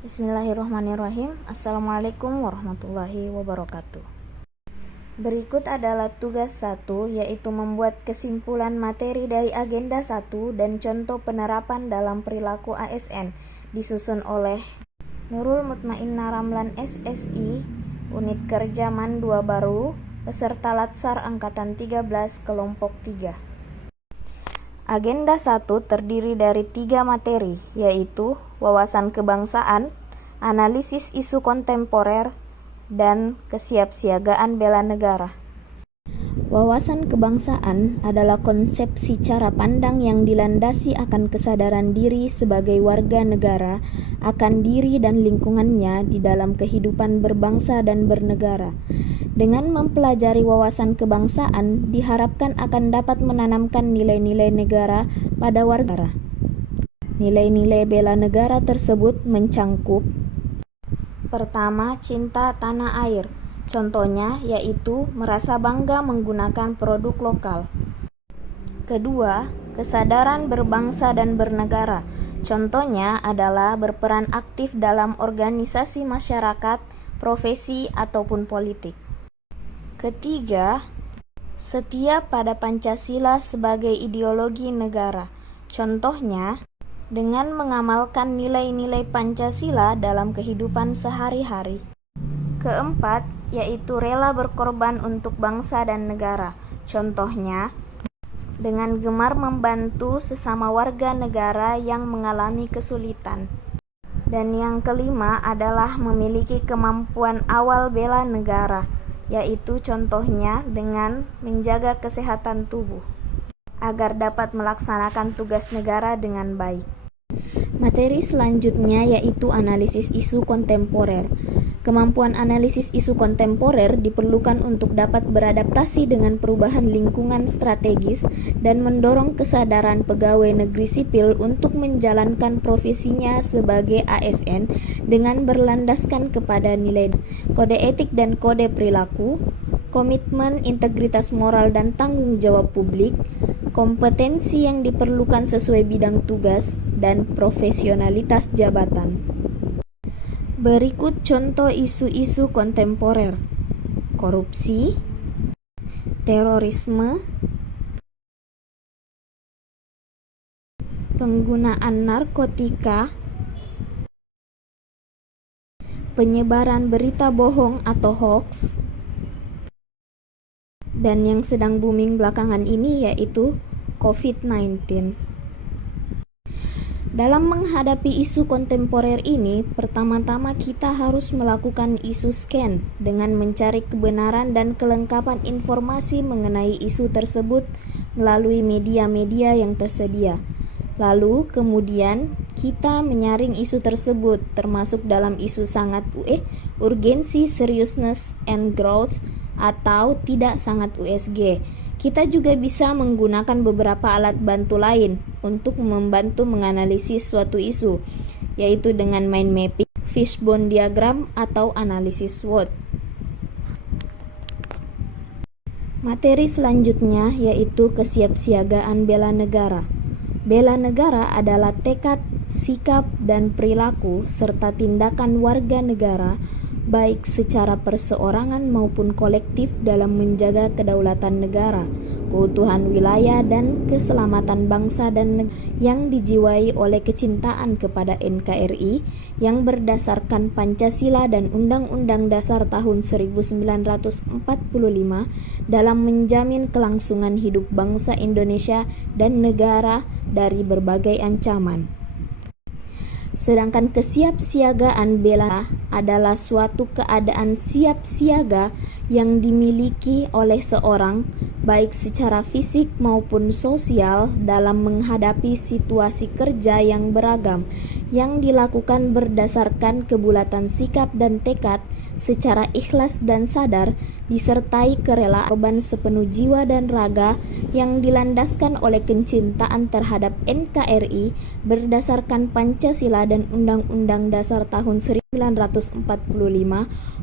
Bismillahirrahmanirrahim. Assalamualaikum warahmatullahi wabarakatuh. Berikut adalah tugas 1, yaitu membuat kesimpulan materi dari agenda 1 dan contoh penerapan dalam perilaku ASN, disusun oleh Nurul Mutmainnah Ramlan SSI, Unit Kerja MAN 2 Baru, peserta Latsar Angkatan 13 Kelompok 3. Agenda 1 terdiri dari 3 materi, yaitu wawasan kebangsaan, analisis isu kontemporer, dan kesiapsiagaan bela negara. Wawasan kebangsaan adalah konsepsi cara pandang yang dilandasi akan kesadaran diri sebagai warga negara akan diri dan lingkungannya di dalam kehidupan berbangsa dan bernegara. Dengan mempelajari wawasan kebangsaan, diharapkan akan dapat menanamkan nilai-nilai negara pada warga. Nilai-nilai bela negara tersebut mencangkup: pertama, cinta tanah air. Contohnya yaitu merasa bangga menggunakan produk lokal. Kedua, kesadaran berbangsa dan bernegara. Contohnya adalah berperan aktif dalam organisasi masyarakat, profesi, ataupun politik. Ketiga, setia pada Pancasila sebagai ideologi negara. Contohnya, dengan mengamalkan nilai-nilai Pancasila dalam kehidupan sehari-hari. Keempat, yaitu rela berkorban untuk bangsa dan negara. Contohnya, dengan gemar membantu sesama warga negara yang mengalami kesulitan. Dan yang kelima adalah memiliki kemampuan awal bela negara, yaitu contohnya dengan menjaga kesehatan tubuh agar dapat melaksanakan tugas negara dengan baik. Materi selanjutnya yaitu analisis isu kontemporer. Kemampuan analisis isu kontemporer diperlukan untuk dapat beradaptasi dengan perubahan lingkungan strategis dan mendorong kesadaran pegawai negeri sipil untuk menjalankan profesinya sebagai ASN dengan berlandaskan kepada nilai kode etik dan kode perilaku, komitmen, integritas moral dan tanggung jawab publik, kompetensi yang diperlukan sesuai bidang tugas, dan profesionalitas jabatan. Berikut contoh isu-isu kontemporer: korupsi, terorisme, penggunaan narkotika, penyebaran berita bohong atau hoax, dan yang sedang booming belakangan ini yaitu COVID-19. Dalam menghadapi isu kontemporer ini, pertama-tama kita harus melakukan isu scan dengan mencari kebenaran dan kelengkapan informasi mengenai isu tersebut melalui media-media yang tersedia. Lalu kemudian kita menyaring isu tersebut termasuk dalam isu sangat urgensi, seriousness and growth, atau tidak sangat USG. Kita juga bisa menggunakan beberapa alat bantu lain untuk membantu menganalisis suatu isu, yaitu dengan mind mapping, fishbone diagram, atau analisis SWOT. Materi selanjutnya yaitu kesiapsiagaan bela negara. Bela negara adalah tekad, sikap, dan perilaku serta tindakan warga negara baik secara perseorangan maupun kolektif dalam menjaga kedaulatan negara, keutuhan wilayah, dan keselamatan bangsa dan negara yang dijiwai oleh kecintaan kepada NKRI yang berdasarkan Pancasila dan Undang-Undang Dasar tahun 1945 dalam menjamin kelangsungan hidup bangsa Indonesia dan negara dari berbagai ancaman. Sedangkan kesiapsiagaan bela adalah suatu keadaan siap siaga yang dimiliki oleh seorang baik secara fisik maupun sosial dalam menghadapi situasi kerja yang beragam yang dilakukan berdasarkan kebulatan sikap dan tekad secara ikhlas dan sadar disertai kerelaan korban sepenuh jiwa dan raga yang dilandaskan oleh kecintaan terhadap NKRI berdasarkan Pancasila dan Undang-Undang Dasar tahun 1945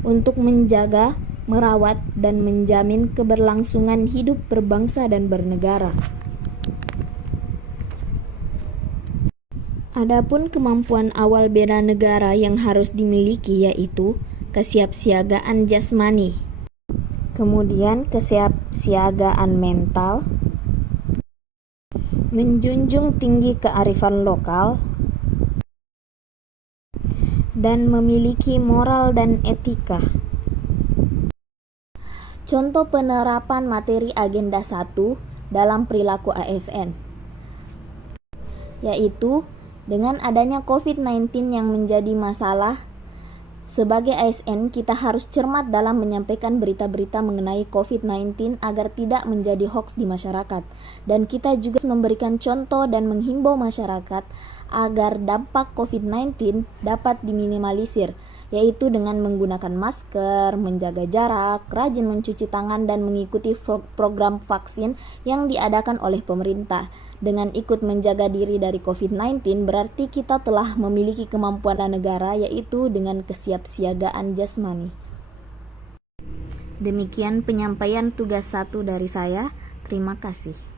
untuk menjaga, merawat, dan menjamin keberlangsungan hidup berbangsa dan bernegara. Adapun kemampuan awal bela negara yang harus dimiliki yaitu kesiapsiagaan jasmani, kemudian kesiapsiagaan mental, menjunjung tinggi kearifan lokal, dan memiliki moral dan etika. Contoh penerapan materi Agenda 1 dalam perilaku ASN, yaitu dengan adanya COVID-19 yang menjadi masalah, sebagai ASN kita harus cermat dalam menyampaikan berita-berita mengenai COVID-19 agar tidak menjadi hoaks di masyarakat. Dan kita juga memberikan contoh dan menghimbau masyarakat agar dampak COVID-19 dapat diminimalisir, yaitu dengan menggunakan masker, menjaga jarak, rajin mencuci tangan, dan mengikuti program vaksin yang diadakan oleh pemerintah. Dengan ikut menjaga diri dari COVID-19 berarti kita telah memiliki kemampuan negara, yaitu dengan kesiapsiagaan jasmani. Demikian penyampaian tugas 1 dari saya. Terima kasih.